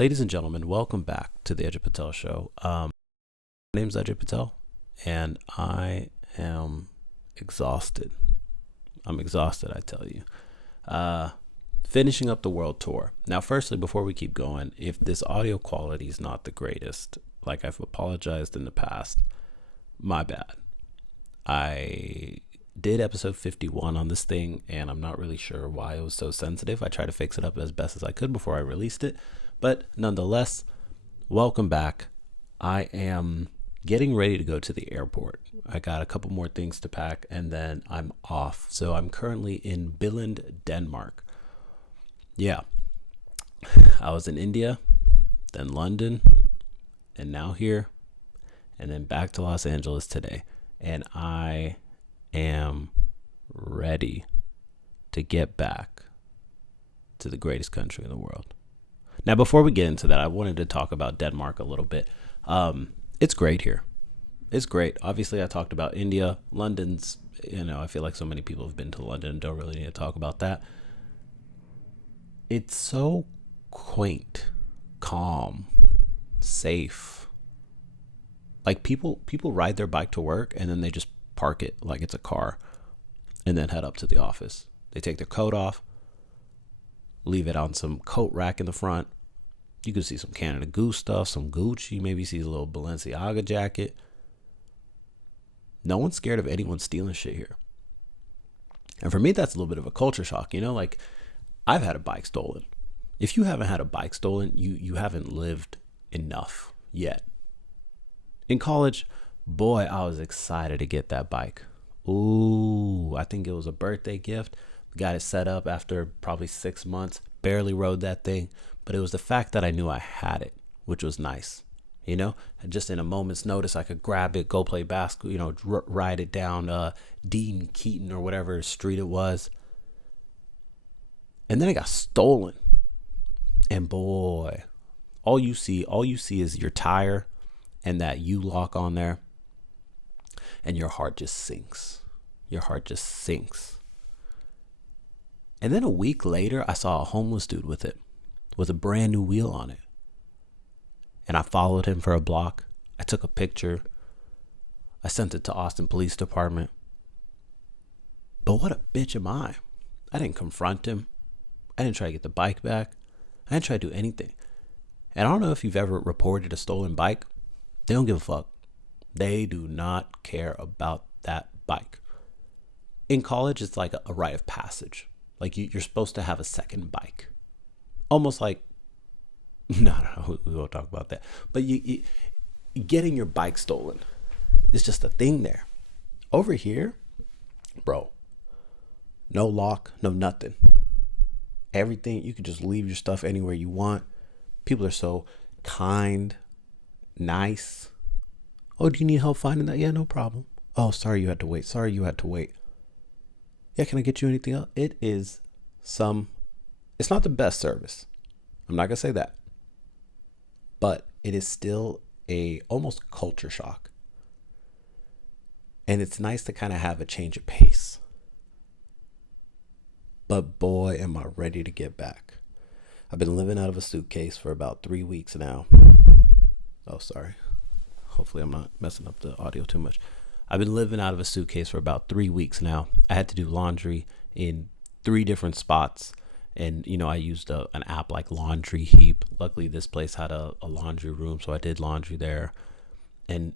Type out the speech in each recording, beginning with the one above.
Ladies and gentlemen, welcome back to the Ajay Patel Show. My name is Ajay Patel, and I am exhausted. I'm exhausted, I tell you. Finishing up the world tour. Now, firstly, before we keep going, if this audio quality is not the greatest, like I've apologized in the past, my bad. I did episode 51 on this thing, and I'm not really sure why it was so sensitive. I tried to fix it up as best as I could before I released it. But nonetheless, welcome back. I am getting ready to go to the airport. I got a couple more things to pack, and then I'm off. So I'm currently in Billund, Denmark. Yeah, I was in India, then London, and now here, and then back to Los Angeles today. And I am ready to get back to the greatest country in the world. Now, before we get into that, I wanted to talk about Denmark a little bit. It's great here. It's great. Obviously, I talked about India. London's, I feel like so many people have been to London and don't really need to talk about that. It's so quaint, calm, safe. Like people ride their bike to work and then they just park it like it's a car and then head up to the office. They take their coat off, leave it on some coat rack in the front. You can see some Canada Goose stuff, some Gucci, maybe see a little Balenciaga jacket. No one's scared of anyone stealing shit here. And for me, that's a little bit of a culture shock. Like I've had a bike stolen. If you haven't had a bike stolen, you haven't lived enough yet. In college, boy, I was excited to get that bike. Ooh, I think it was a birthday gift. Got it set up after probably 6 months. Barely rode that thing. But it was the fact that I knew I had it, which was nice. And just in a moment's notice, I could grab it, go play basketball, ride it down Dean Keaton or whatever street it was. And then it got stolen. And boy, all you see is your tire and that U-lock on there. And your heart just sinks. Your heart just sinks. And then a week later, I saw a homeless dude with it, with a brand new wheel on it. And I followed him for a block. I took a picture. I sent it to Austin Police Department. But what a bitch am I? I didn't confront him. I didn't try to get the bike back. I didn't try to do anything. And I don't know if you've ever reported a stolen bike. They don't give a fuck. They do not care about that bike. In college, it's like a rite of passage. Like you're supposed to have a second bike. Almost like, no, we won't talk about that. But you getting your bike stolen is just a thing there. Over here, bro, no lock, no nothing. Everything, you can just leave your stuff anywhere you want. People are so kind, nice. Oh, do you need help finding that? Yeah, no problem. Oh, sorry you had to wait. Sorry you had to wait. Yeah, can I get you anything else? It's not the best service. I'm not going to say that. But it is still a almost culture shock. And it's nice to kind of have a change of pace. But boy, am I ready to get back. I've been living out of a suitcase for about 3 weeks now. Oh, sorry. Hopefully I'm not messing up the audio too much. I've been living out of a suitcase for about 3 weeks now. I had to do laundry in 3 different spots. And, I used an app like Laundry Heap. Luckily, this place had a laundry room, so I did laundry there. And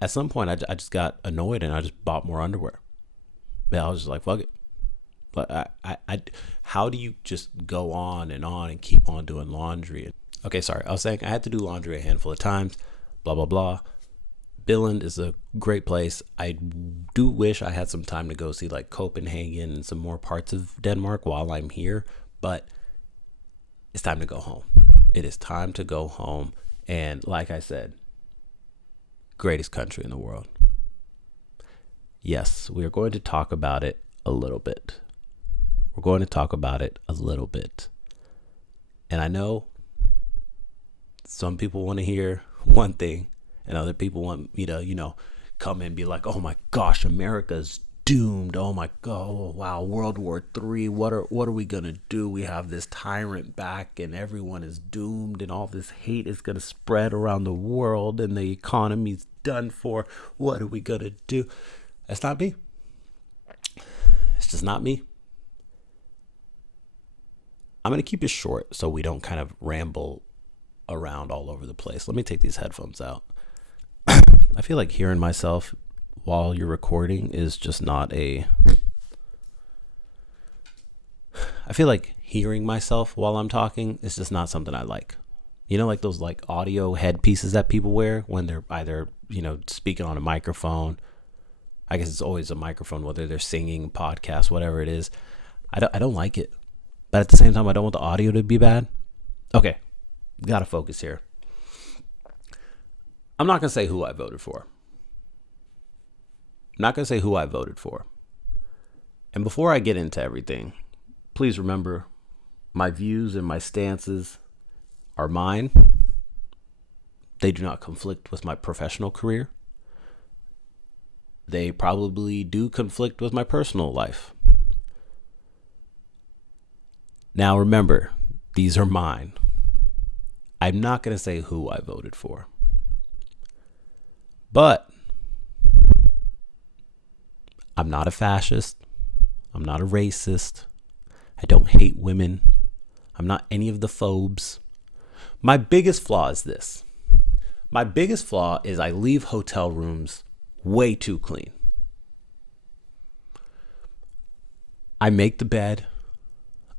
at some point, I just got annoyed and I just bought more underwear. But I was just like, fuck it. But how do you just go on and keep on doing laundry? Okay, sorry. I was saying I had to do laundry a handful of times, blah, blah, blah. Billund is a great place. I do wish I had some time to go see like Copenhagen and some more parts of Denmark while I'm here, but it's time to go home. It is time to go home. And like I said, greatest country in the world. Yes, we are going to talk about it a little bit. We're going to talk about it a little bit. And I know some people want to hear one thing, and other people want me to, come and be like, oh my gosh, America's doomed. Oh my God. Oh, wow. World War III. What are we going to do? We have this tyrant back and everyone is doomed and all this hate is going to spread around the world and the economy's done for. What are we going to do? That's not me. It's just not me. I'm going to keep it short so we don't kind of ramble around all over the place. Let me take these headphones out. I feel like hearing myself while you're recording is just not I feel like hearing myself while I'm talking is just not something I like. You know, like those like audio headpieces that people wear when they're either, speaking on a microphone. I guess it's always a microphone, whether they're singing, podcast, whatever it is. I don't like it. But at the same time, I don't want the audio to be bad. Okay, gotta focus here. I'm not gonna say who I voted for. I'm not going to say who I voted for. And before I get into everything, please remember my views and my stances are mine. They do not conflict with my professional career. They probably do conflict with my personal life. Now remember, these are mine. I'm not going to say who I voted for. But I'm not a fascist. I'm not a racist. I don't hate women. I'm not any of the phobes. My biggest flaw is this. My biggest flaw is I leave hotel rooms way too clean. I make the bed.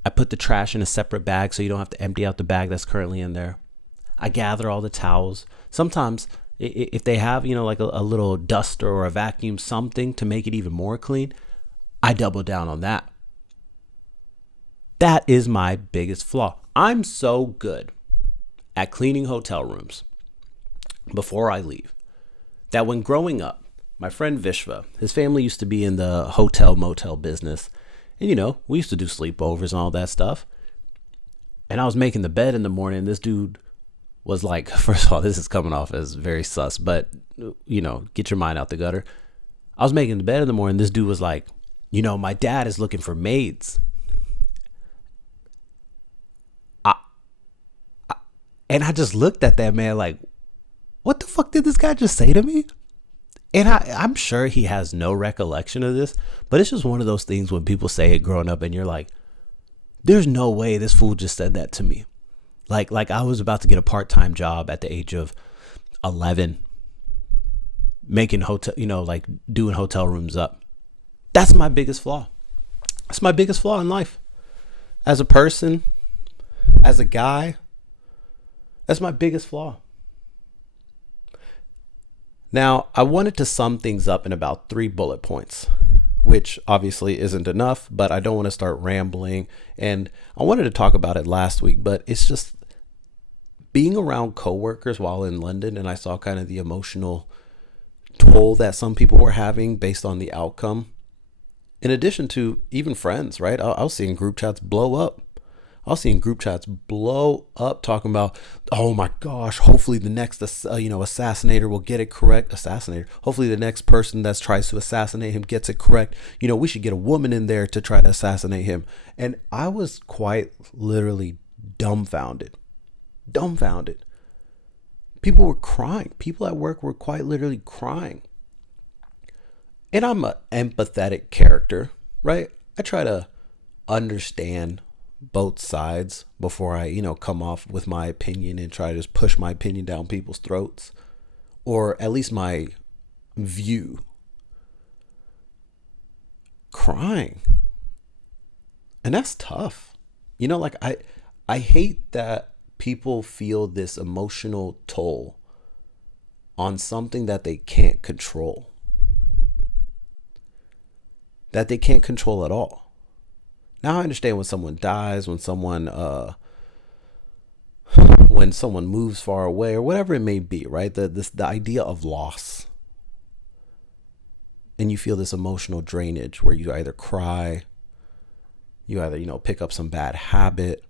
I put the trash in a separate bag so you don't have to empty out the bag that's currently in there. I gather all the towels. Sometimes if they have, like a little duster or a vacuum, something to make it even more clean, I double down on that. That is my biggest flaw. I'm so good at cleaning hotel rooms before I leave that when growing up, my friend Vishva, his family used to be in the hotel motel business. And, we used to do sleepovers and all that stuff. And I was making the bed in the morning. This dude was like, first of all, this is coming off as very sus, but, get your mind out the gutter. I was making the bed in the morning. This dude was like, my dad is looking for maids. And I just looked at that man like, what the fuck did this guy just say to me? And I'm sure he has no recollection of this, but it's just one of those things when people say it growing up and you're like, there's no way this fool just said that to me. Like I was about to get a part-time job at the age of 11, making hotel, like doing hotel rooms up. That's my biggest flaw. That's my biggest flaw in life. As a person, as a guy, that's my biggest flaw. Now, I wanted to sum things up in about 3 bullet points, which obviously isn't enough, but I don't want to start rambling. And I wanted to talk about it last week, but it's just being around coworkers while in London, and I saw kind of the emotional toll that some people were having based on the outcome. In addition to even friends, right? I was seeing group chats blow up. I was seeing group chats blow up talking about, oh my gosh, hopefully the next, assassinator will get it correct. Assassinator. Hopefully the next person that tries to assassinate him gets it correct. We should get a woman in there to try to assassinate him. And I was quite literally dumbfounded. People were crying. People at work were quite literally crying. And I'm an empathetic character, right? I try to understand both sides before I, come off with my opinion and try to just push my opinion down people's throats, or at least my view. Crying. And that's tough. I hate that people feel this emotional toll on something that they can't control. That they can't control at all. Now I understand when someone dies, when someone moves far away, or whatever it may be, right? The idea of loss. And you feel this emotional drainage where you either cry, you either, pick up some bad habit.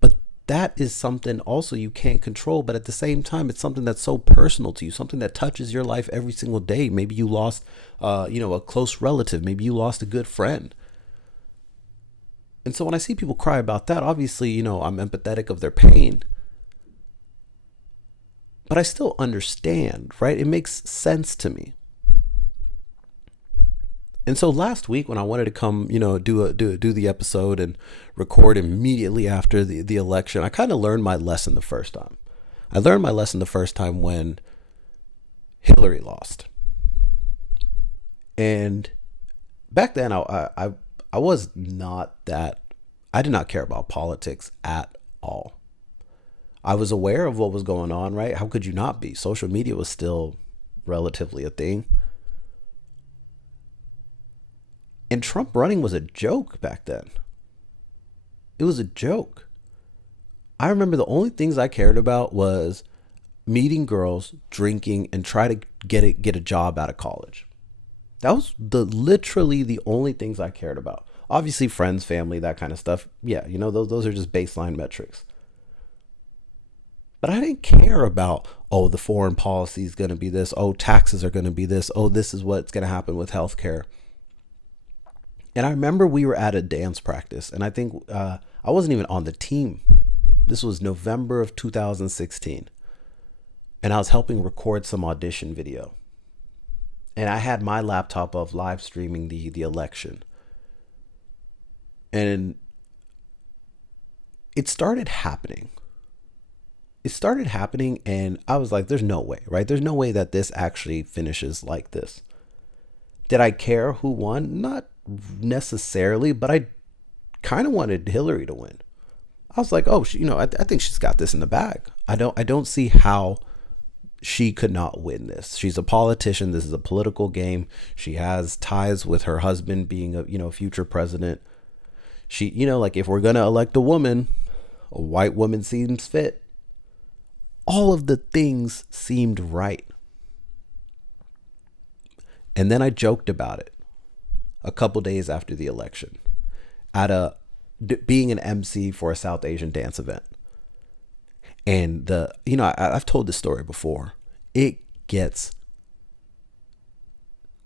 But that is something also you can't control, but at the same time, it's something that's so personal to you, something that touches your life every single day. Maybe you lost, a close relative. Maybe you lost a good friend. And so when I see people cry about that, obviously, I'm empathetic of their pain, but I still understand, right? It makes sense to me. And so last week when I wanted to come, do the episode and record immediately after the election, I kind of learned my lesson the first time. I learned my lesson the first time when Hillary lost. And back then I was not that, I did not care about politics at all. I was aware of what was going on, right? How could you not be? Social media was still relatively a thing. And Trump running was a joke back then. It was a joke. I remember the only things I cared about was meeting girls, drinking, and try to get a job out of college. That was literally the only things I cared about. Obviously, friends, family, that kind of stuff. Yeah, those are just baseline metrics. But I didn't care about, the foreign policy is going to be this. Taxes are going to be this. This is what's going to happen with healthcare. And I remember we were at a dance practice, and I think I wasn't even on the team. This was November of 2016. And I was helping record some audition video. And I had my laptop of live streaming the election. And it started happening. And I was like, there's no way, right? There's no way that this actually finishes like this. Did I care who won? Not necessarily, but I kind of wanted Hillary to win. I was like, I think she's got this in the bag. I don't see how she could not win this. She's a politician. This is a political game. She has ties with her husband being a future president. She, if we're going to elect a woman, a white woman seems fit. All of the things seemed right. And then I joked about it a couple days after the election at being an MC for a South Asian dance event. And I've told this story before. It gets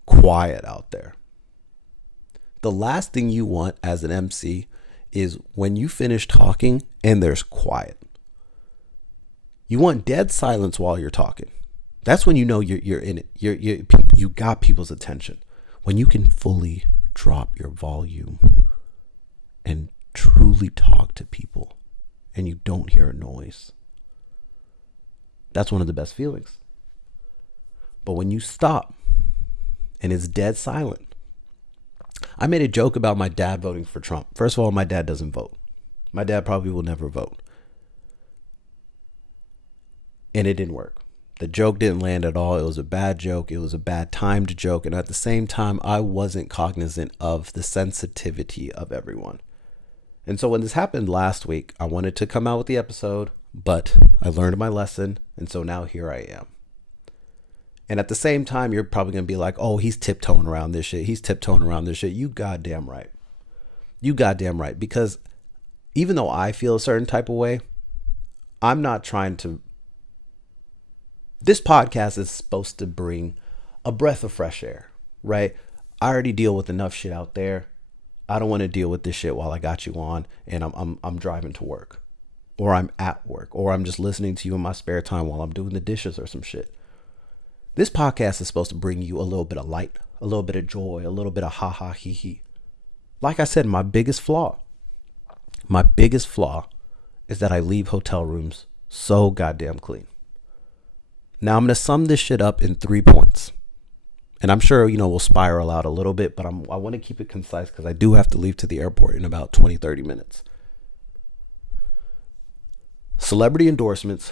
quiet out there. The last thing you want as an MC is when you finish talking and there's quiet. You want dead silence while you're talking. That's when you know you're in it. You got people's attention. When you can fully drop your volume and truly talk to people and you don't hear a noise. That's one of the best feelings. But when you stop and it's dead silent. I made a joke about my dad voting for Trump. First of all, my dad doesn't vote. My dad probably will never vote. And it didn't work. The joke didn't land at all. It was a bad joke. It was a bad timed joke. And at the same time, I wasn't cognizant of the sensitivity of everyone. And so when this happened last week, I wanted to come out with the episode, but I learned my lesson. And so now here I am. And at the same time, you're probably going to be like, oh, he's tiptoeing around this shit. He's tiptoeing around this shit. You goddamn right. You goddamn right. Because even though I feel a certain type of way, I'm not trying to. This podcast is supposed to bring a breath of fresh air, right? I already deal with enough shit out there. I don't want to deal with this shit while I got you on and I'm driving to work, or I'm at work, or I'm just listening to you in my spare time while I'm doing the dishes or some shit. This podcast is supposed to bring you a little bit of light, a little bit of joy, a little bit of ha ha he he. Like I said, my biggest flaw is that I leave hotel rooms so goddamn clean. Now I'm going to sum this shit up in 3 points. And I'm sure, we'll spiral out a little bit, but I want to keep it concise because I do have to leave to the airport in about 20, 30 minutes. Celebrity endorsements,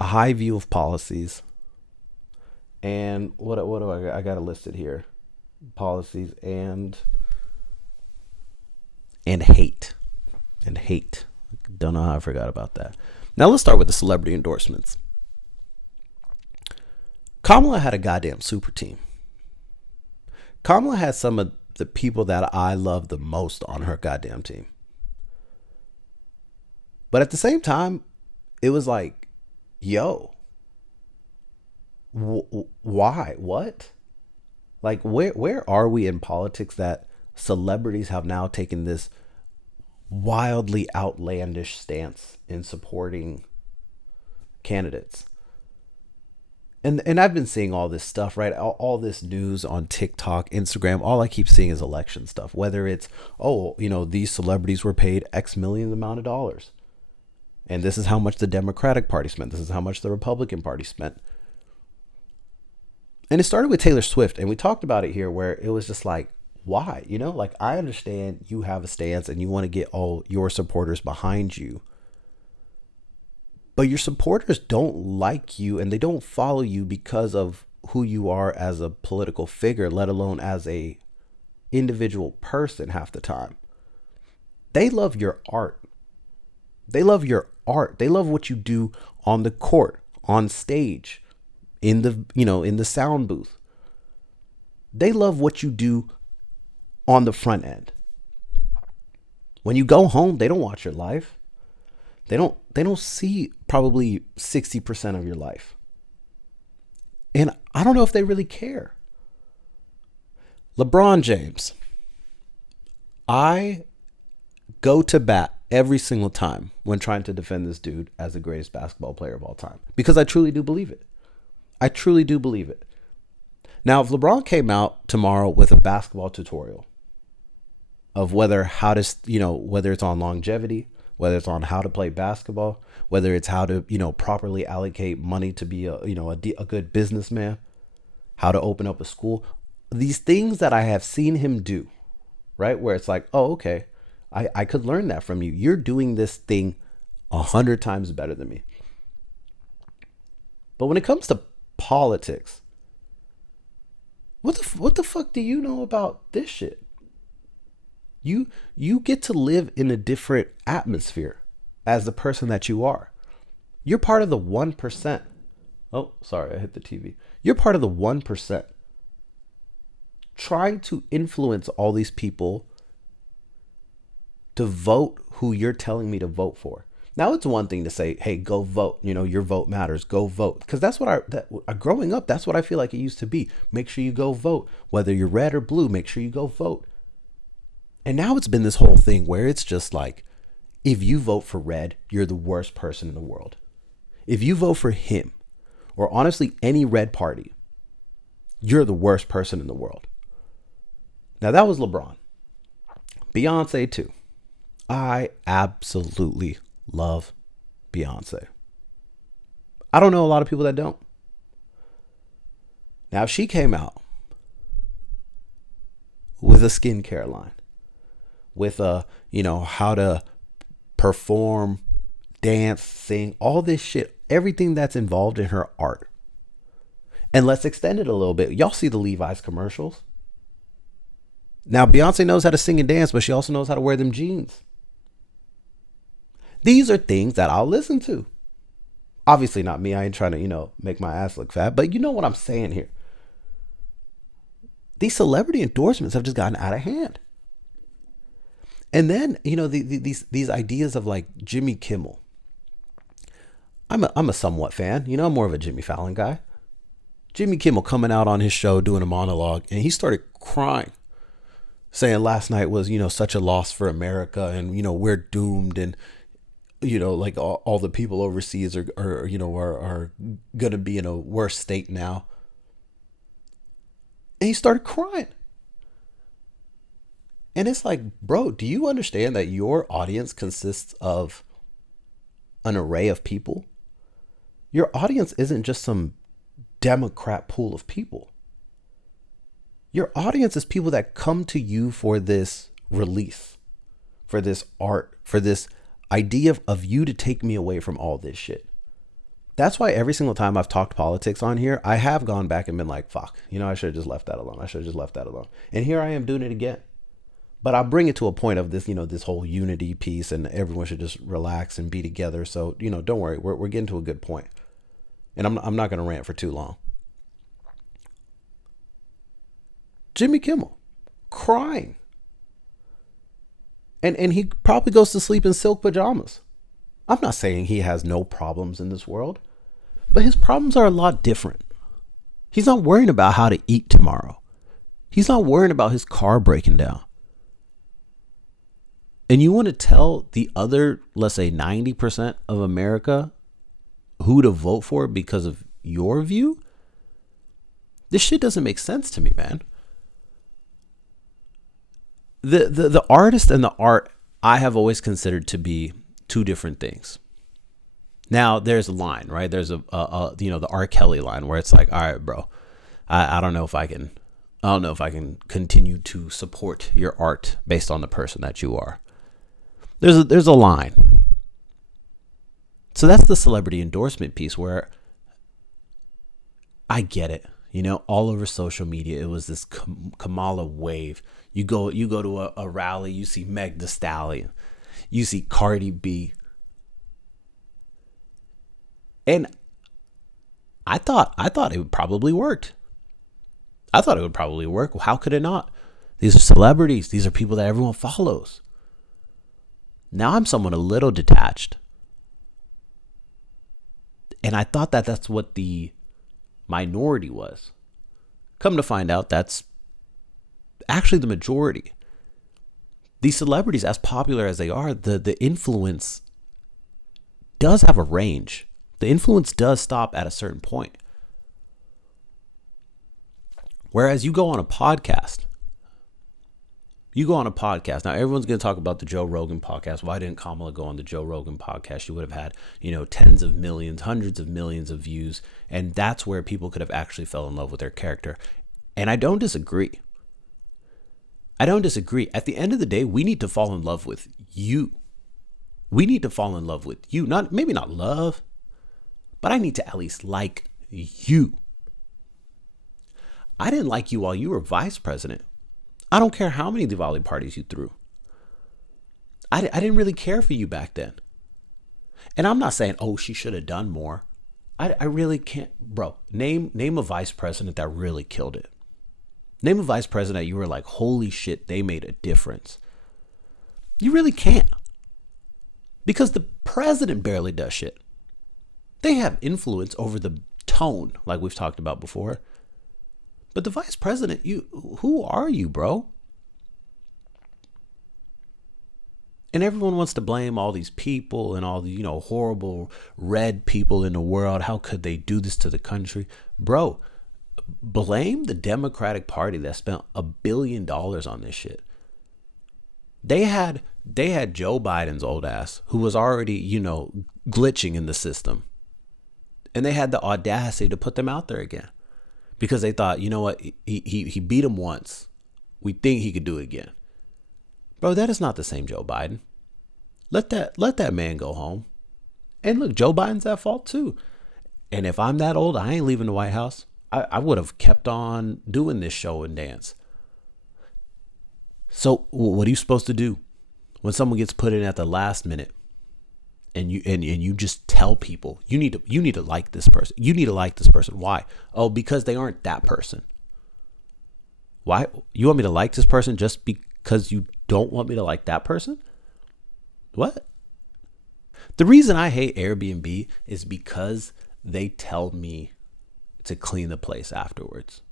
a high view of policies, and what do I got it listed here? Policies and hate. And hate. Don't know how I forgot about that. Now let's start with the celebrity endorsements. Kamala had a goddamn super team. Kamala had some of the people that I love the most on her goddamn team. But at the same time, it was like, yo, why? What? Like, where are we in politics that celebrities have now taken this wildly outlandish stance in supporting candidates? And I've been seeing all this stuff, right? All this news on TikTok, Instagram. All I keep seeing is election stuff. Whether it's, oh, these celebrities were paid X million amount of dollars, and this is how much the Democratic Party spent. This is how much the Republican Party spent. And it started with Taylor Swift, and we talked about it here, where it was just like, why? Like, I understand you have a stance and you want to get all your supporters behind you, but your supporters don't like you and they don't follow you because of who you are as a political figure, let alone as a individual person half the time. They love your art. They love your art. They love what you do on the court, on stage, in the, in the sound booth. They love what you do on the front end. When you go home, they don't watch your life. They don't see probably 60% of your life. And I don't know if they really care. LeBron James. I go to bat every single time when trying to defend this dude as the greatest basketball player of all time, because I truly do believe it. I truly do believe it. Now, if LeBron came out tomorrow with a basketball tutorial of whether it's on longevity, whether it's on how to play basketball, whether it's how to, properly allocate money to be a good businessman, how to open up a school, these things that I have seen him do, right? Where it's like, oh, okay, I could learn that from you. You're doing this thing 100 times better than me. But when it comes to politics, what the fuck do you know about this shit? You get to live in a different atmosphere as the person that you are. You're part of the 1%. Oh, sorry, I hit the TV. You're part of the 1%. Trying to influence all these people to vote who you're telling me to vote for. Now, it's one thing to say, hey, go vote. Your vote matters. Go vote. Because that's what growing up, that's what I feel like it used to be. Make sure you go vote. Whether you're red or blue, make sure you go vote. And now it's been this whole thing where it's just like, if you vote for red, you're the worst person in the world. If you vote for him, or honestly any red party, you're the worst person in the world. Now, that was LeBron. Beyonce too. I absolutely love Beyonce. I don't know a lot of people that don't. Now, if she came out with a skincare line, with how to perform, dance, sing, all this shit, everything that's involved in her art. And let's extend it a little bit. Y'all see the Levi's commercials. Now, Beyonce knows how to sing and dance, but she also knows how to wear them jeans. These are things that I'll listen to. Obviously not me. I ain't trying to, make my ass look fat, but you know what I'm saying here. These celebrity endorsements have just gotten out of hand. And then, these ideas of like Jimmy Kimmel. I'm a somewhat fan. I'm more of a Jimmy Fallon guy. Jimmy Kimmel coming out on his show doing a monologue, and he started crying, saying last night was, such a loss for America, and, we're doomed, and, like all the people overseas are going to be in a worse state now. And he started crying. And it's like, bro, do you understand that your audience consists of an array of people? Your audience isn't just some Democrat pool of people. Your audience is people that come to you for this release, for this art, for this idea of you to take me away from all this shit. That's why every single time I've talked politics on here, I have gone back and been like, fuck, I should have just left that alone. And here I am doing it again. But I bring it to a point of this, this whole unity piece, and everyone should just relax and be together. So, don't worry, we're getting to a good point. And I'm not going to rant for too long. Jimmy Kimmel crying. And he probably goes to sleep in silk pajamas I'm not saying he has no problems in this world, but his problems are a lot different. He's not worrying about how to eat tomorrow. He's not worrying about his car breaking down. And you want to tell the other, let's say 90% of America who to vote for because of your view? This shit doesn't make sense to me, man. The artist and the art I have always considered to be two different things. Now there's a line, right? There's a the R. Kelly line where it's like, all right, bro, I don't know if I can continue to support your art based on the person that you are. There's a line. So that's the celebrity endorsement piece where I get it. All over social media, it was this Kamala wave. You go to a rally, you see Meg Thee Stallion, you see Cardi B. And I thought it probably worked. I thought it would probably work. Well, how could it not? These are celebrities. These are people that everyone follows. Now I'm someone a little detached. And I thought that that's what the minority was. Come to find out, that's actually the majority. These celebrities, as popular as they are, the influence does have a range. The influence does stop at a certain point. Whereas you go on a podcast. Now, everyone's going to talk about the Joe Rogan podcast. Why didn't Kamala go on the Joe Rogan podcast? She would have had, tens of millions, hundreds of millions of views. And that's where people could have actually fell in love with their character. And I don't disagree. At the end of the day, we need to fall in love with you. We need to fall in love with you. Maybe not love, but I need to at least like you. I didn't like you while you were vice president. I don't care how many Diwali parties you threw. I didn't really care for you back then. And I'm not saying, oh, she should have done more. I really can't. Bro, name a vice president that really killed it. Name a vice president you were like, holy shit, they made a difference. You really can't. Because the president barely does shit. They have influence over the tone, like we've talked about before. But the vice president, who are you, bro? And everyone wants to blame all these people and all the, horrible red people in the world. How could they do this to the country? Bro, blame the Democratic Party that spent $1 billion on this shit. They had Joe Biden's old ass, who was already, glitching in the system. And they had the audacity to put them out there again. Because they thought, you know what, he beat him once. We think he could do it again. Bro, that is not the same Joe Biden. Let that man go home. And look, Joe Biden's at fault too. And if I'm that old, I ain't leaving the White House. I would have kept on doing this show and dance. So what are you supposed to do when someone gets put in at the last minute? And you just tell people you need to like this person. You need to like this person. Why? Oh, because they aren't that person. Why? You want me to like this person just because you don't want me to like that person? What? The reason I hate Airbnb is because they tell me to clean the place afterwards.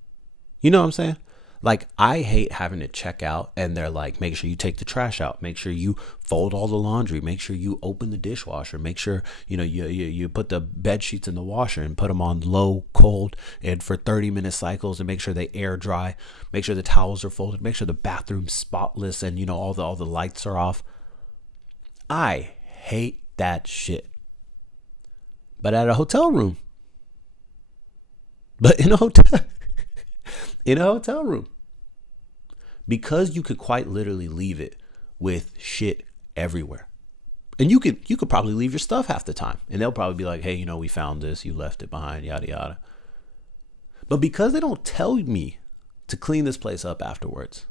You know what I'm saying? Like, I hate having to check out and they're like, make sure you take the trash out. Make sure you fold all the laundry. Make sure you open the dishwasher. Make sure, you put the bed sheets in the washer and put them on low, cold, and for 30-minute cycles, and make sure they air dry. Make sure the towels are folded. Make sure the bathroom's spotless and, all the lights are off. I hate that shit. But in a hotel room, because you could quite literally leave it with shit everywhere. And you could probably leave your stuff half the time. And they'll probably be like, hey, we found this. You left it behind, yada, yada. But because they don't tell me to clean this place up afterwards,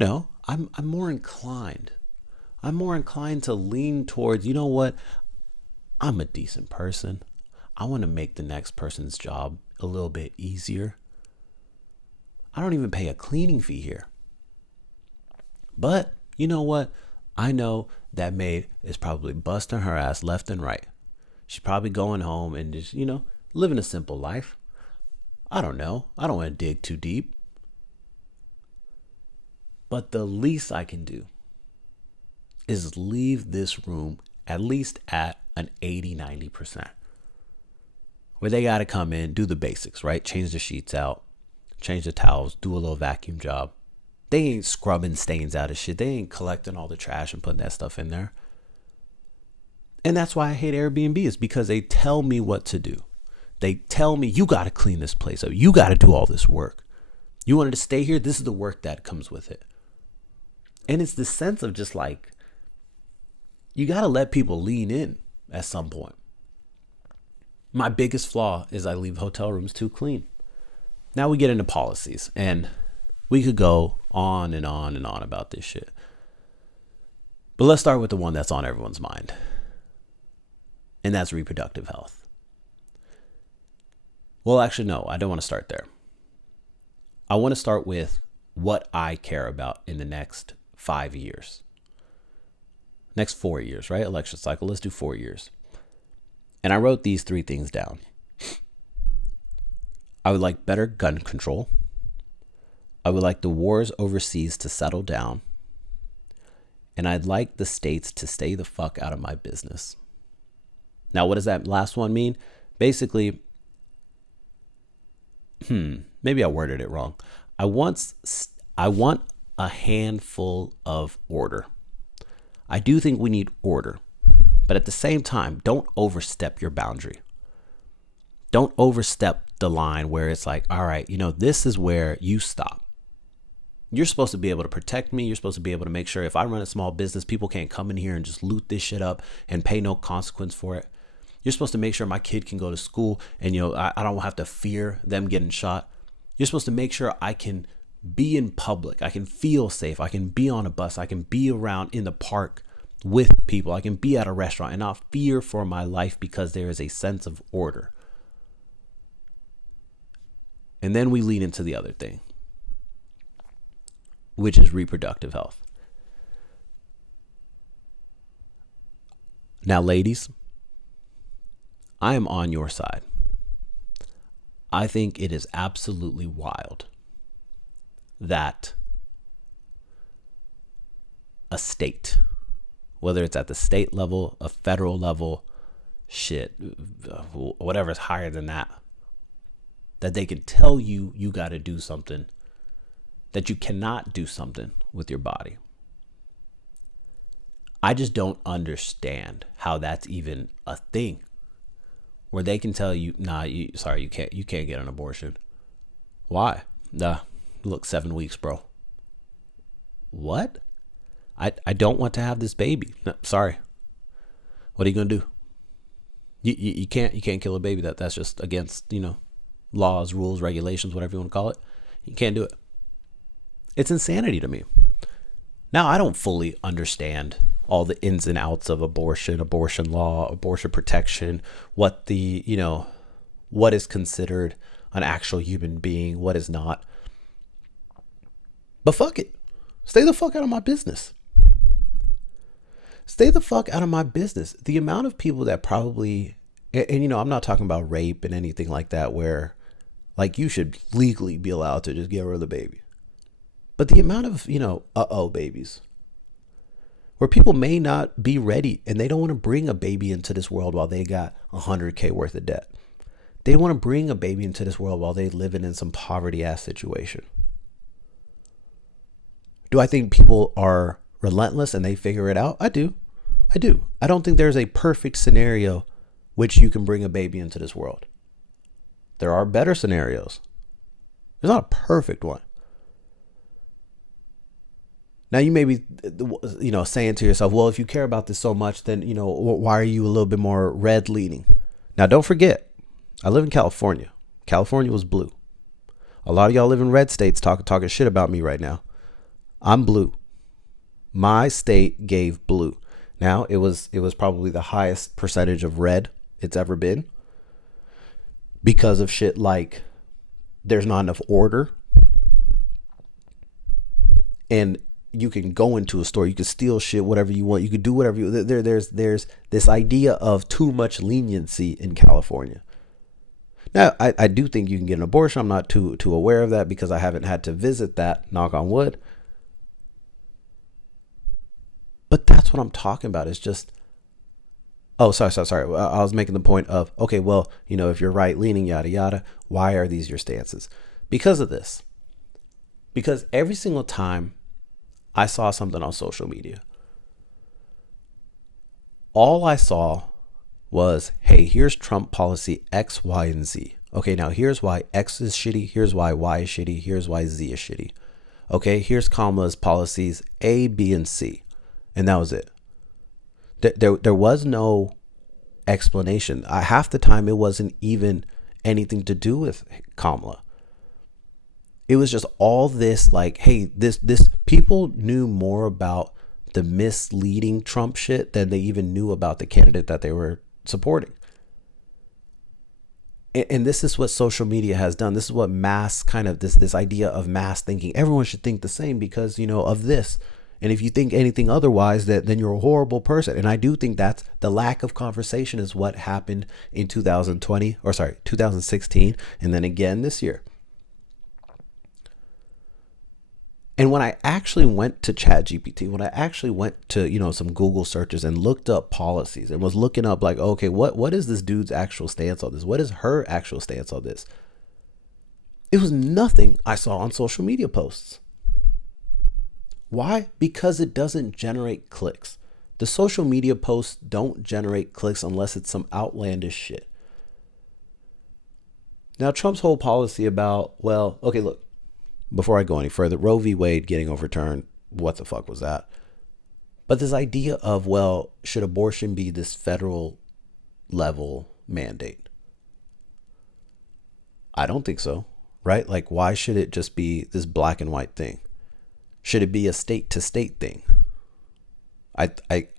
I'm more inclined. I'm more inclined to lean towards, you know what? I'm a decent person. I want to make the next person's job a little bit easier. I don't even pay a cleaning fee here. But you know what? I know that maid is probably busting her ass left and right. She's probably going home and just, living a simple life. I don't know. I don't want to dig too deep. But the least I can do is leave this room at least at an 80-90%. Where they got to come in, do the basics, right? Change the sheets out, change the towels, do a little vacuum job. They ain't scrubbing stains out of shit. They ain't collecting all the trash and putting that stuff in there. And that's why I hate Airbnb, is because they tell me what to do. They tell me, you got to clean this place up. You got to do all this work. You wanted to stay here? This is the work that comes with it. And it's the sense of just like, you got to let people lean in at some point. My biggest flaw is I leave hotel rooms too clean. Now we get into policies, and we could go on and on and on about this shit. But let's start with the one that's on everyone's mind. And that's reproductive health. Well, actually, no, I don't want to start there. I want to start with what I care about in the next 5 years. Next 4 years, right? Election cycle. Let's do 4 years. And I wrote these 3 things down. I would like better gun control. I would like the wars overseas to settle down. And I'd like the states to stay the fuck out of my business. Now, what does that last one mean? Basically, maybe I worded it wrong. I want a handful of order. I do think we need order. But at the same time, don't overstep your boundary. Don't overstep the line where it's like, all right, this is where you stop. You're supposed to be able to protect me. You're supposed to be able to make sure if I run a small business, people can't come in here and just loot this shit up and pay no consequence for it. You're supposed to make sure my kid can go to school and, I don't have to fear them getting shot. You're supposed to make sure I can be in public. I can feel safe. I can be on a bus. I can be around in the park with people. I can be at a restaurant and not fear for my life because there is a sense of order. And then we lead into the other thing, which is reproductive health. Now, ladies, I am on your side. I think it is absolutely wild that a state, whether it's at the state level, a federal level, whatever is higher than that, that they can tell you got to do something, that you cannot do something with your body. I just don't understand how that's even a thing, where they can tell you, you can't get an abortion. Why? Look, 7 weeks, bro. What? I don't want to have this baby. No, sorry. What are you gonna do? You can't kill a baby. That's just against laws, rules, regulations, whatever you want to call it. You can't do it. It's insanity to me. Now, I don't fully understand all the ins and outs of abortion law, abortion protection, what is considered an actual human being, what is not. But fuck it. Stay the fuck out of my business. Stay the fuck out of my business. The amount of people that probably, and I'm not talking about rape and anything like that, where like you should legally be allowed to just get rid of the baby. But the amount of, babies, where people may not be ready and they don't want to bring a baby into this world while they got $100K worth of debt. They want to bring a baby into this world while they living in some poverty ass situation. Do I think people are relentless and they figure it out? I do. I don't think there's a perfect scenario which you can bring a baby into this world. There are better scenarios. There's not a perfect one. Now you may be, saying to yourself, well, if you care about this so much, then, why are you a little bit more red leaning? Now, don't forget, I live in California. California was blue. A lot of y'all live in red states talking shit about me right now. I'm blue. My state gave blue. Now, it was probably the highest percentage of red it's ever been because of shit like there's not enough order. And you can go into a store, you can steal shit, whatever you want, you could do whatever you. There's this idea of too much leniency in California. Now, I do think you can get an abortion. I'm not too aware of that because I haven't had to visit that. Knock on wood. But that's what I'm talking about. It's just, oh, sorry. I was making the point of, okay, well, if you're right leaning, yada, yada, why are these your stances? Because of this. Because every single time I saw something on social media, all I saw was, hey, here's Trump policy X, Y, and Z. Okay, now here's why X is shitty. Here's why Y is shitty. Here's why Z is shitty. Okay, here's Kamala's policies A, B, and C. And that was it. There was no explanation. Half the time, it wasn't even anything to do with Kamala. It was just all this like, hey, this people knew more about the misleading Trump shit than they even knew about the candidate that they were supporting. And this is what social media has done. This is what mass kind of this idea of mass thinking. Everyone should think the same because, of this. And if you think anything otherwise, then you're a horrible person. And I do think that's the lack of conversation is what happened in 2016. And then again this year. And when I actually went to ChatGPT, when I actually went to, some Google searches and looked up policies and was looking up like, okay, what is this dude's actual stance on this? What is her actual stance on this? It was nothing I saw on social media posts. Why? Because it doesn't generate clicks. The social media posts don't generate clicks unless it's some outlandish shit. Now, Trump's whole policy about, well, okay, look. Before I go any further, Roe v. Wade getting overturned, what the fuck was that? But this idea of, well, should abortion be this federal level mandate? I don't think so, right? Like, why should it just be this black and white thing? Should it be a state to state thing? I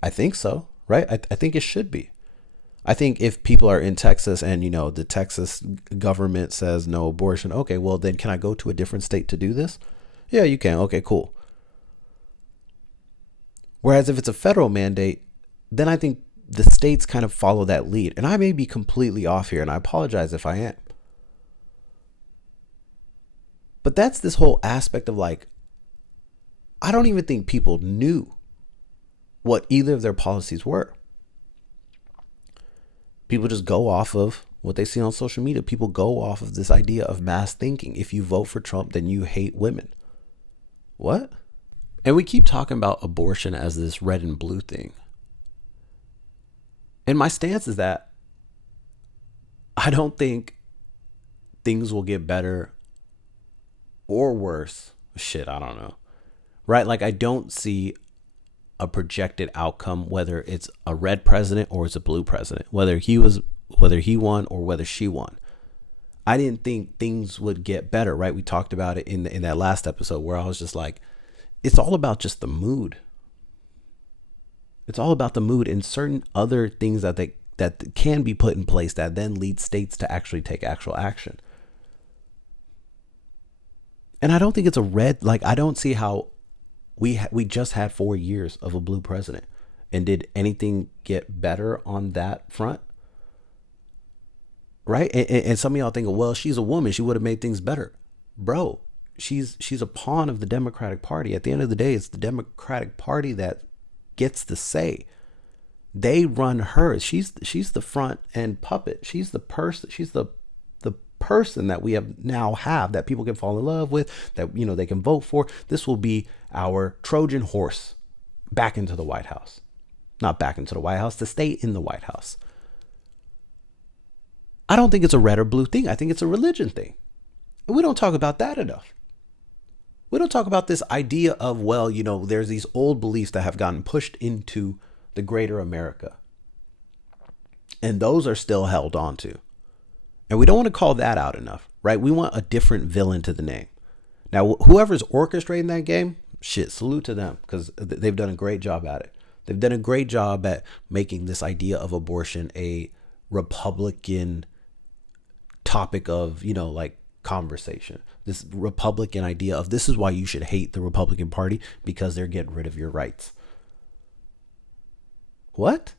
think so, right? I think it should be. I think if people are in Texas and, the Texas government says no abortion, okay, well, then can I go to a different state to do this? Yeah, you can. Okay, cool. Whereas if it's a federal mandate, then I think the states kind of follow that lead. And I may be completely off here, and I apologize if I am. But that's this whole aspect of like, I don't even think people knew what either of their policies were. People just go off of what they see on social media. People go off of this idea of mass thinking. If you vote for Trump, then you hate women. What? And we keep talking about abortion as this red and blue thing. And my stance is that I don't think things will get better or worse. Shit, I don't know. Right? Like, I don't see a projected outcome, whether it's a red president or it's a blue president, whether he won or whether she won. I didn't think things would get better, right? We talked about it in that last episode where I was just like, it's all about just the mood. It's all about the mood and certain other things that can be put in place that then lead states to actually take actual action. And I don't think it's I don't see how we just had 4 years of a blue president. And did anything get better on that front? Right? And some of y'all think, well, she's a woman. She would have made things better. Bro, she's a pawn of the Democratic Party. At the end of the day, it's the Democratic Party that gets the say. They run her. She's the front end puppet. She's the person. She's the person that we have that people can fall in love with, that they can vote for. This will be our Trojan horse back into the White House. Not back into the White House, to stay in the White House. I don't think it's a red or blue thing. I think it's a religion thing. And we don't talk about that enough. We don't talk about this idea of, well, there's these old beliefs that have gotten pushed into the greater America. And those are still held on to. And we don't want to call that out enough, right? We want a different villain to the name. Now, whoever's orchestrating that game, shit, salute to them, because they've done a great job at it. They've done a great job at making this idea of abortion a Republican topic of, conversation, this Republican idea of this is why you should hate the Republican Party because they're getting rid of your rights. What?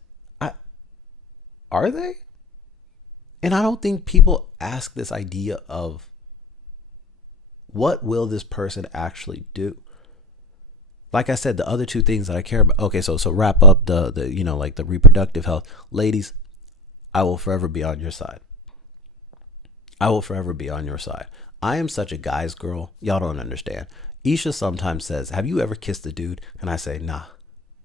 Are they? And I don't think people ask this idea of what will this person actually do? Like I said, the other two things that I care about. Okay, so wrap up the like the reproductive health. Ladies, I will forever be on your side. I will forever be on your side. I am such a guy's girl. Y'all don't understand. Isha sometimes says, have you ever kissed a dude? And I say, nah,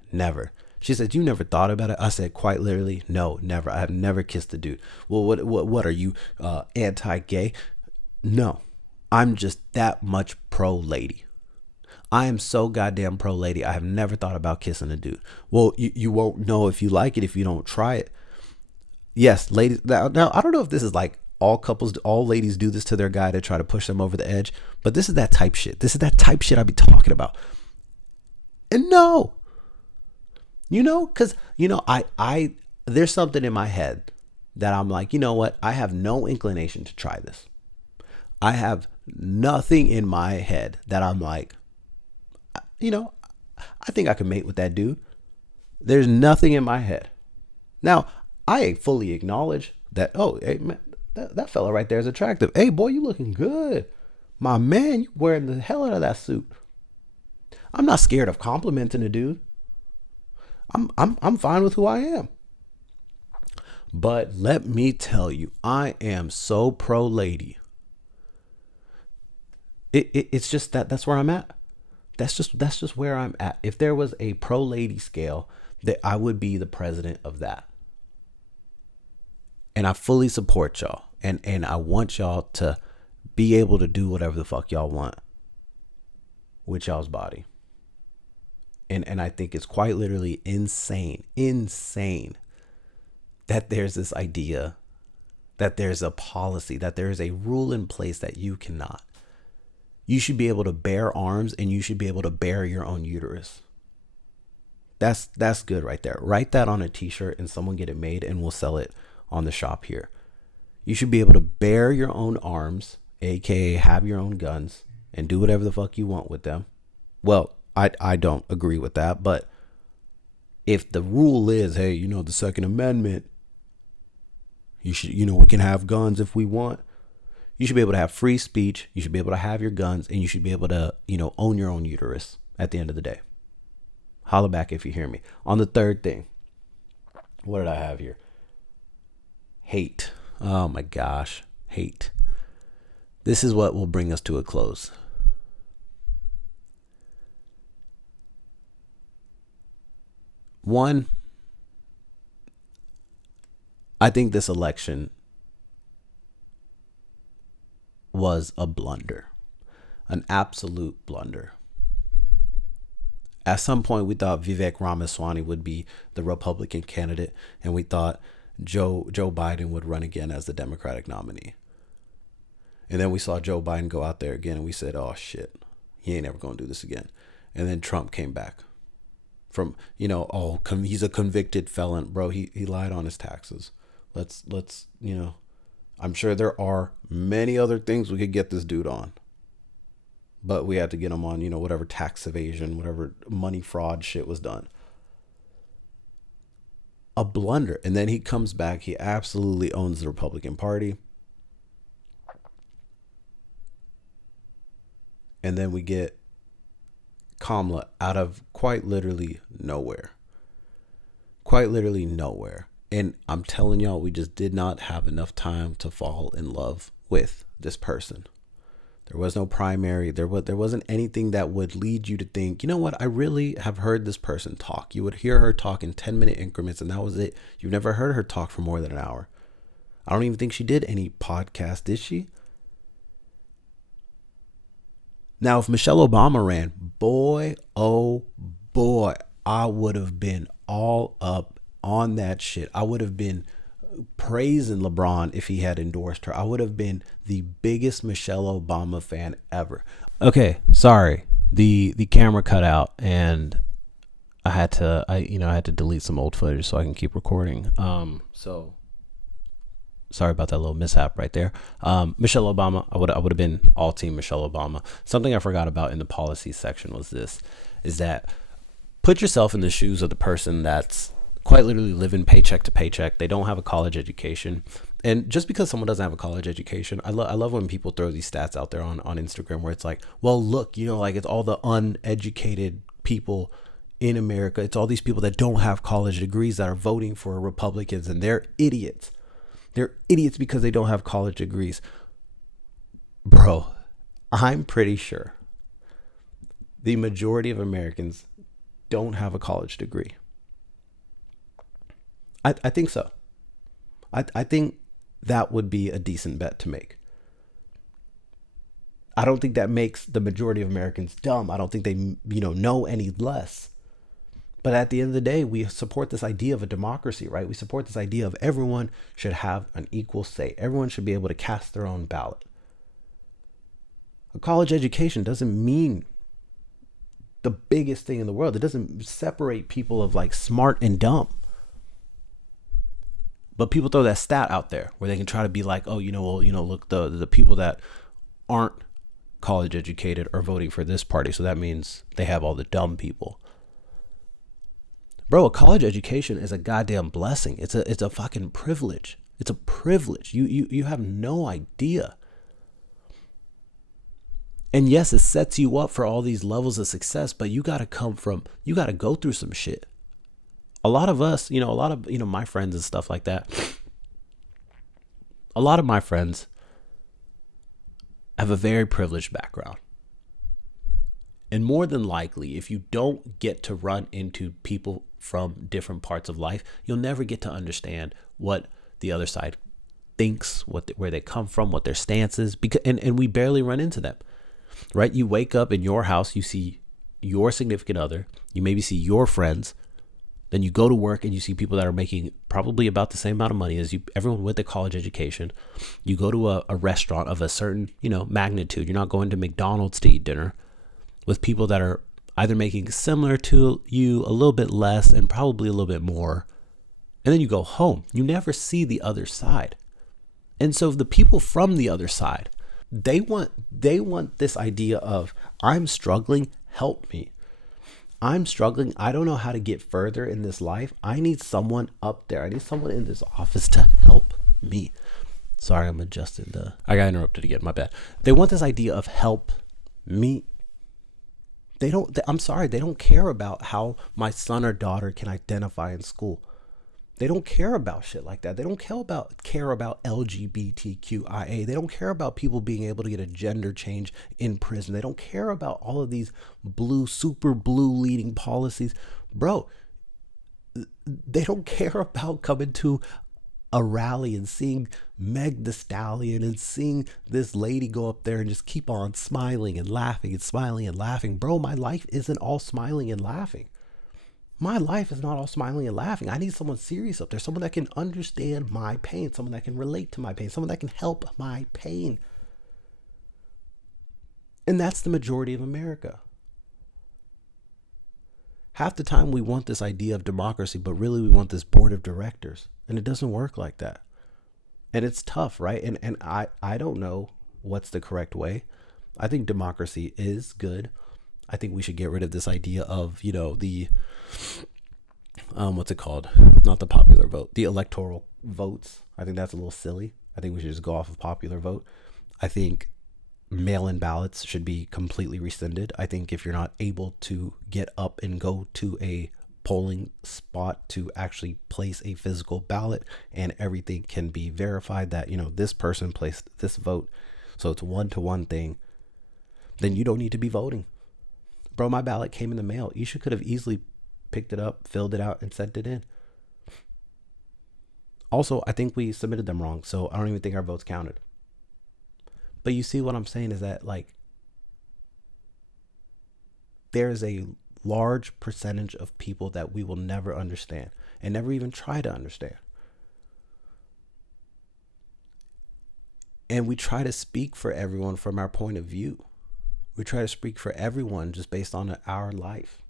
never. She said, you never thought about it? I said, quite literally, no, never. I have never kissed a dude. Well, what are you, anti-gay? No, I'm just that much pro-lady. I am so goddamn pro-lady. I have never thought about kissing a dude. Well, you won't know if you like it if you don't try it. Yes, ladies. Now, I don't know if this is like all ladies do this to their guy to try to push them over the edge, but this is that type shit. This is that type shit I be talking about. And no, because, I there's something in my head that I'm like, you know what? I have no inclination to try this. I have nothing in my head that I'm like, I think I can mate with that dude. There's nothing in my head. Now, I fully acknowledge that, oh, hey, man, that fella right there is attractive. Hey, boy, you looking good. My man, you wearing the hell out of that suit. I'm not scared of complimenting a dude. I'm fine with who I am. But let me tell you, I am so pro lady. It's just that's where I'm at. That's just where I'm at. If there was a pro lady scale, that I would be the president of that. And I fully support y'all. And I want y'all to be able to do whatever the fuck y'all want with y'all's body. And I think it's quite literally insane that there's this idea, that there's a policy, that there's a rule in place that you cannot. You should be able to bear arms and you should be able to bear your own uterus. That's good right there. Write that on a t-shirt and someone get it made and we'll sell it on the shop here. You should be able to bear your own arms, aka have your own guns and do whatever the fuck you want with them. Well, I don't agree with that, but if the rule is, hey, the Second Amendment, you should, we can have guns if we want. You should be able to have free speech. You should be able to have your guns and you should be able to, own your own uterus at the end of the day. Holla back if you hear me. On the third thing, what did I have here? Hate. Oh my gosh. Hate. This is what will bring us to a close. One, I think this election was a blunder, an absolute blunder. At some point, we thought Vivek Ramaswamy would be the Republican candidate, and we thought Joe Biden would run again as the Democratic nominee. And then we saw Joe Biden go out there again, and we said, oh, shit, he ain't ever going to do this again. And then Trump came back from, he's a convicted felon. Bro, he lied on his taxes. Let's I'm sure there are many other things we could get this dude on. But we had to get him on, whatever tax evasion, whatever money fraud shit was done. A blunder. And then he comes back. He absolutely owns the Republican Party. And then we get Kamala out of quite literally nowhere. Quite literally nowhere. And I'm telling y'all, we just did not have enough time to fall in love with this person. There was no primary. There wasn't anything that would lead you to think, you know what, I really have heard this person talk. You would hear her talk in 10-minute increments, and that was it. You've never heard her talk for more than an hour. I don't even think she did any podcast, did she? Now, if Michelle Obama ran, boy, oh boy, I would have been all up on that shit. I would have been praising LeBron if he had endorsed her. I would have been the biggest Michelle Obama fan ever. Okay, sorry. The camera cut out and I had to delete some old footage so I can keep recording. So Sorry about that little mishap right there. Michelle Obama, I would have been all team Michelle Obama. Something I forgot about in the policy section was this, is that put yourself in the shoes of the person that's quite literally living paycheck to paycheck. They don't have a college education. And just because someone doesn't have a college education, I love when people throw these stats out there on Instagram where it's like, well, look, like it's all the uneducated people in America. It's all these people that don't have college degrees that are voting for Republicans, and they're idiots. They're idiots because they don't have college degrees. Bro, I'm pretty sure the majority of Americans don't have a college degree. I think so. I think that would be a decent bet to make. I don't think that makes the majority of Americans dumb. I don't think they, know any less. But at the end of the day, we support this idea of a democracy, right? We support this idea of everyone should have an equal say. Everyone should be able to cast their own ballot. A college education doesn't mean the biggest thing in the world. It doesn't separate people of like smart and dumb. But people throw that stat out there where they can try to be like, oh, look, the people that aren't college educated are voting for this party. So that means they have all the dumb people. Bro, a college education is a goddamn blessing. It's a fucking privilege. It's a privilege. You have no idea. And yes, it sets you up for all these levels of success, but you got to go through some shit. A lot of us, my friends and stuff like that, a lot of my friends have a very privileged background. And more than likely, if you don't get to run into people from different parts of life, you'll never get to understand what the other side thinks, where they come from, what their stance is, and we barely run into them, right? You wake up in your house, you see your significant other, you maybe see your friends. Then you go to work and you see people that are making probably about the same amount of money as you, everyone with a college education. You go to a restaurant of a certain, magnitude. You're not going to McDonald's to eat dinner with people that are either making similar to you, a little bit less, and probably a little bit more. And then you go home. You never see the other side. And so the people from the other side, they want this idea of, I'm struggling, help me. I'm struggling. I don't know how to get further in this life. I need someone up there. I need someone in this office to help me. Sorry, I'm adjusting I got interrupted again. My bad. They want this idea of help me. I'm sorry. They don't care about how my son or daughter can identify in school. They don't care about shit like that. They don't care about LGBTQIA. They don't care about people being able to get a gender change in prison. They don't care about all of these super blue leading policies. Bro, they don't care about coming to a rally and seeing Meg the Stallion and seeing this lady go up there and just keep on smiling and laughing and smiling and laughing. Bro, my life isn't all smiling and laughing. My life is not all smiling and laughing. I need someone serious up there, someone that can understand my pain, someone that can relate to my pain, someone that can help my pain. And that's the majority of America. Half the time we want this idea of democracy, but really we want this board of directors. And it doesn't work like that. And it's tough, right? And I don't know what's the correct way. I think democracy is good. I think we should get rid of this idea of, the, what's it called? Not the popular vote, the electoral votes. I think that's a little silly. I think we should just go off of popular vote. I think mail-in ballots should be completely rescinded. I think if you're not able to get up and go to a polling spot to actually place a physical ballot and everything can be verified that, this person placed this vote, so it's 1-to-1 thing, then you don't need to be voting. Bro, my ballot came in the mail. Isha could have easily picked it up, filled it out, and sent it in. Also, I think we submitted them wrong, so I don't even think our votes counted. But you see what I'm saying is that, there's a large percentage of people that we will never understand and never even try to understand. And we try to speak for everyone from our point of view. We try to speak for everyone just based on our life.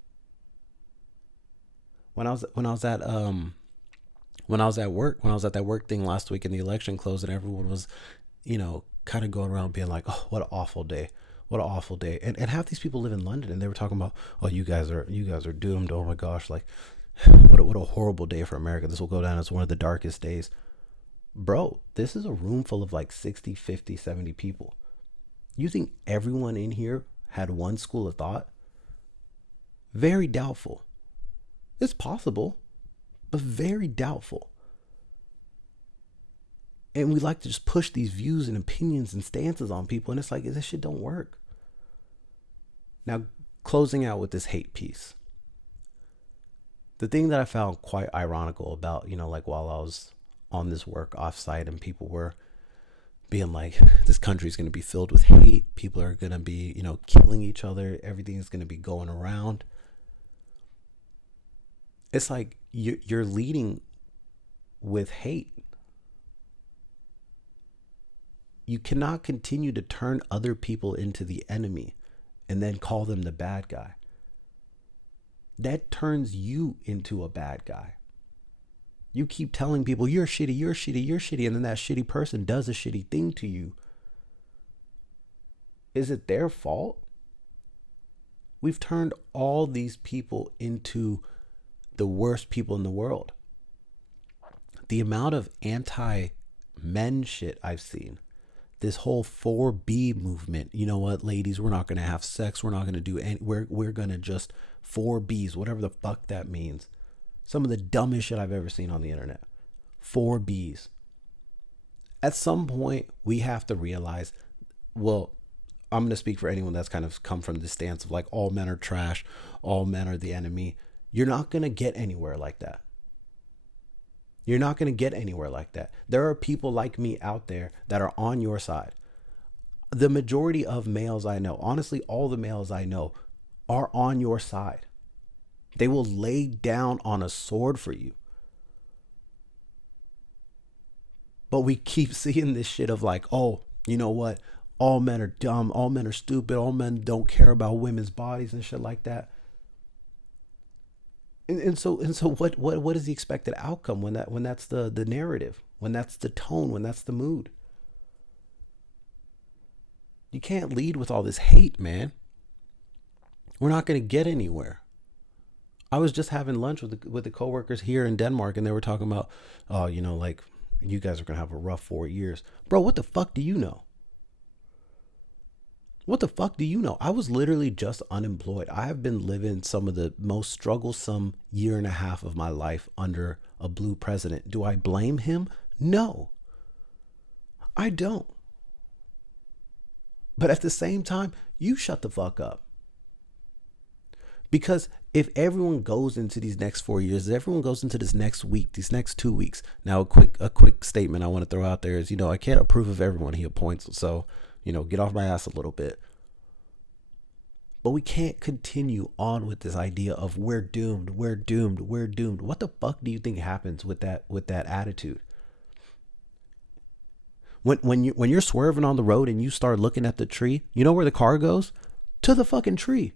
When I was at When I was at work, when I was at that work thing last week and the election closed and everyone was, kind of going around being like, oh, what an awful day. What an awful day. And half these people live in London and they were talking about, oh, you guys are doomed. Oh my gosh, like what a horrible day for America. This will go down as one of the darkest days. Bro, this is a room full of like 60, 50, 70 people. You think everyone in here had one school of thought? Very doubtful. It's possible, but very doubtful. And we like to just push these views and opinions and stances on people. And it's like, this shit don't work. Now, closing out with this hate piece. The thing that I found quite ironical about, like while I was on this work offsite and people were being like, this country is going to be filled with hate. People are going to be, killing each other. Everything is going to be going around. It's like you're leading with hate. You cannot continue to turn other people into the enemy and then call them the bad guy. That turns you into a bad guy. You keep telling people, you're shitty, you're shitty, you're shitty, and then that shitty person does a shitty thing to you. Is it their fault? We've turned all these people into the worst people in the world. The amount of anti-men shit I've seen, this whole 4B movement, you know what, ladies, we're not going to have sex, we're not going to do any, we're going to just 4Bs, whatever the fuck that means. Some of the dumbest shit I've ever seen on the internet. 4Bs. At some point, we have to realize, well, I'm going to speak for anyone that's kind of come from the stance of like all men are trash, all men are the enemy. You're not going to get anywhere like that. You're not going to get anywhere like that. There are people like me out there that are on your side. The majority of males I know, honestly, all the males I know are on your side. They will lay down on a sword for you. But we keep seeing this shit of like, oh, you know what? All men are dumb. All men are stupid. All men don't care about women's bodies and shit like that. And so what is the expected outcome when that's the narrative, when that's the tone, when that's the mood? You can't lead with all this hate, man. We're not going to get anywhere. I was just having lunch with the coworkers here in Denmark, and they were talking about, oh, like you guys are going to have a rough 4 years. Bro, what the fuck do you know? What the fuck do you know? I was literally just unemployed. I have been living some of the most strugglesome year and a half of my life under a blue president. Do I blame him? No, I don't. But at the same time, you shut the fuck up. Because if everyone goes into these next 4 years, if everyone goes into this next week, these next 2 weeks. Now, a quick statement I want to throw out there is, I can't approve of everyone he appoints. So, get off my ass a little bit. But we can't continue on with this idea of we're doomed, we're doomed, we're doomed. What the fuck do you think happens with that attitude? When you're swerving on the road and you start looking at the tree, you know where the car goes? To the fucking tree.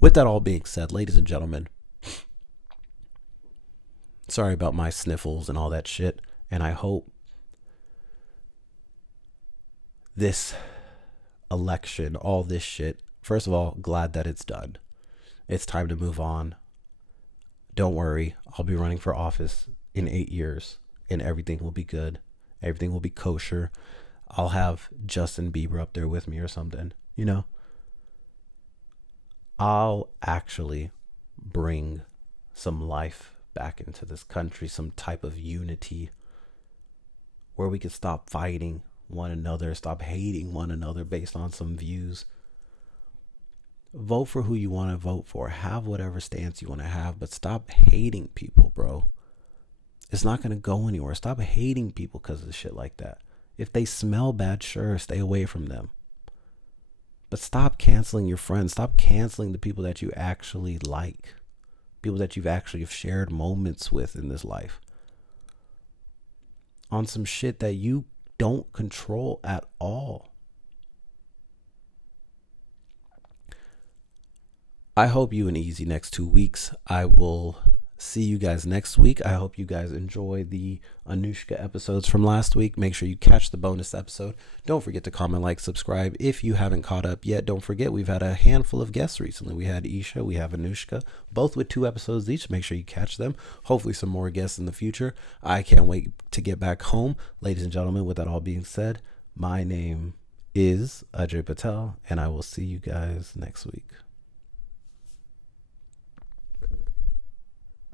With that all being said, ladies and gentlemen, sorry about my sniffles and all that shit. And I hope this election, all this shit, first of all, glad that it's done. It's time to move on. Don't worry. I'll be running for office in 8 years and everything will be good. Everything will be kosher. I'll have Justin Bieber up there with me or something, I'll actually bring some life back into this country, some type of unity where we can stop fighting one another, stop hating one another based on some views. Vote for who you want to vote for. Have whatever stance you want to have, but stop hating people, bro. It's not going to go anywhere. Stop hating people because of shit like that. If they smell bad, sure, stay away from them. But stop canceling your friends. Stop canceling the people that you actually like. People that you've actually shared moments with in this life. On some shit that you don't control at all. I hope you an easy next 2 weeks. I will see you guys next week. I hope you guys enjoy the Anushka episodes from last week. Make sure you catch the bonus episode. Don't forget to comment, like, subscribe if you haven't caught up yet. Don't forget, we've had a handful of guests recently. We had Isha, we have Anushka, both with 2 episodes each. Make sure you catch them. Hopefully some more guests in the future. I can't wait to get back home. Ladies and gentlemen, with that all being said, my name is Ajay Patel, and I will see you guys next week.